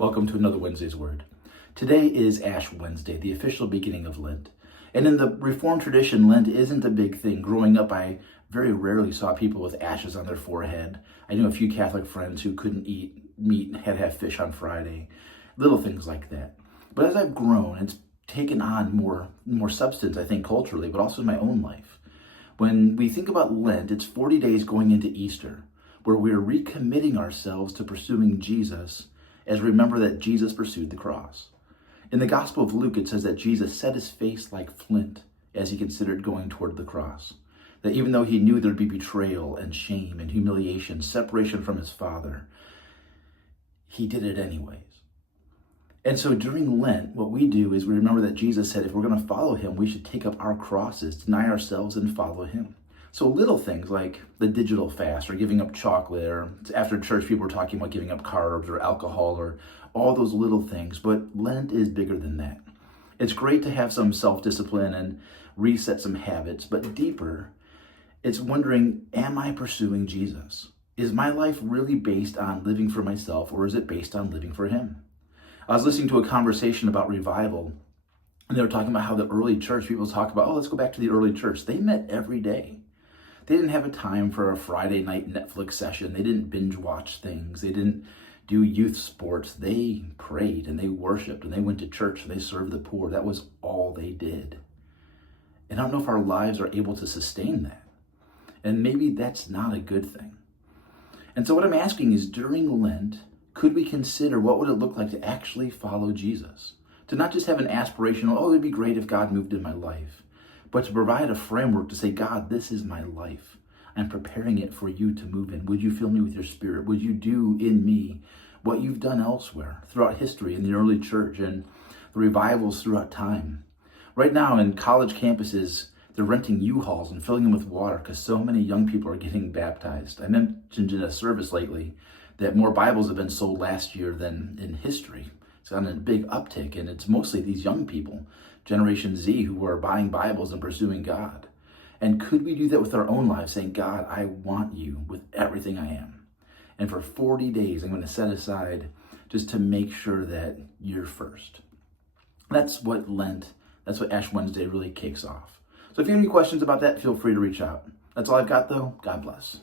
Welcome to another Wednesday's Word. Today is Ash Wednesday, the official beginning of Lent. And in the Reformed tradition, Lent isn't a big thing. Growing up, I very rarely saw people with ashes on their forehead. I knew a few Catholic friends who couldn't eat meat and had to have fish on Friday. Little things like that. But as I've grown, it's taken on more substance, I think, culturally, but also in my own life. When we think about Lent, it's 40 days going into Easter, where we're recommitting ourselves to pursuing Jesus as we remember that Jesus pursued the cross. In the Gospel of Luke, it says that Jesus set his face like flint as he considered going toward the cross. That even though he knew there'd be betrayal and shame and humiliation, separation from his Father, he did it anyways. And so during Lent, what we do is we remember that Jesus said if we're going to follow him, we should take up our crosses, deny ourselves, and follow him. So little things like the digital fast or giving up chocolate, or after church people are talking about giving up carbs or alcohol or all those little things. But Lent is bigger than that. It's great to have some self-discipline and reset some habits, but deeper, it's wondering, am I pursuing Jesus? Is my life really based on living for myself, or is it based on living for him? I was listening to a conversation about revival, and they were talking about how the early church, people talk about, let's go back to the early church. They met every day. They didn't have a time for a Friday night Netflix session. They didn't binge watch things. They didn't do youth sports. They prayed and they worshiped and they went to church and they served the poor. That was all they did. And I don't know if our lives are able to sustain that. And maybe that's not a good thing. And so what I'm asking is, during Lent, could we consider what would it look like to actually follow Jesus? To not just have an aspirational, it'd be great if God moved in my life, but to provide a framework to say, God, this is my life. I'm preparing it for you to move in. Would you fill me with your Spirit? Would you do in me what you've done elsewhere throughout history in the early church and the revivals throughout time? Right now in college campuses, they're renting U-Hauls and filling them with water because so many young people are getting baptized. I mentioned in a service lately that more Bibles have been sold last year than in history. It's on a big uptick, and it's mostly these young people, Generation Z, who are buying Bibles and pursuing God. And could we do that with our own lives, saying, God, I want you with everything I am. And for 40 days, I'm going to set aside just to make sure that you're first. That's what Ash Wednesday really kicks off. So if you have any questions about that, feel free to reach out. That's all I've got, though. God bless.